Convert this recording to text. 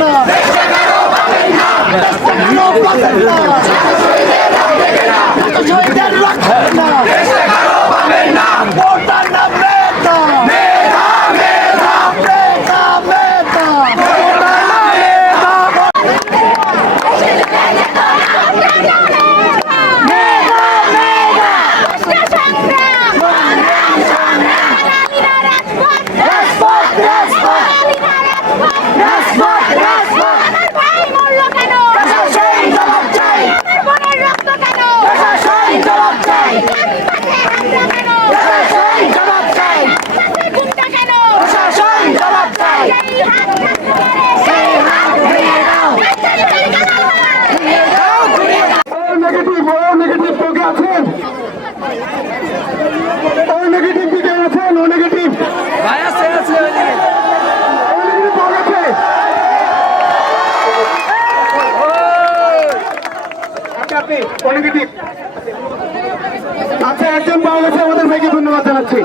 না শহীদের রক্ত না ও নেগেটিভ দিকে আছেন ও নেগেটিভ ভাই আছে আছে ও নেগেটিভ পাওয়া গেছে আপনি ও নেগেটিভ আচ্ছা একজন পাওয়া গেছে আমাদের ভাইকে ধন্যবাদ জানাচ্ছি।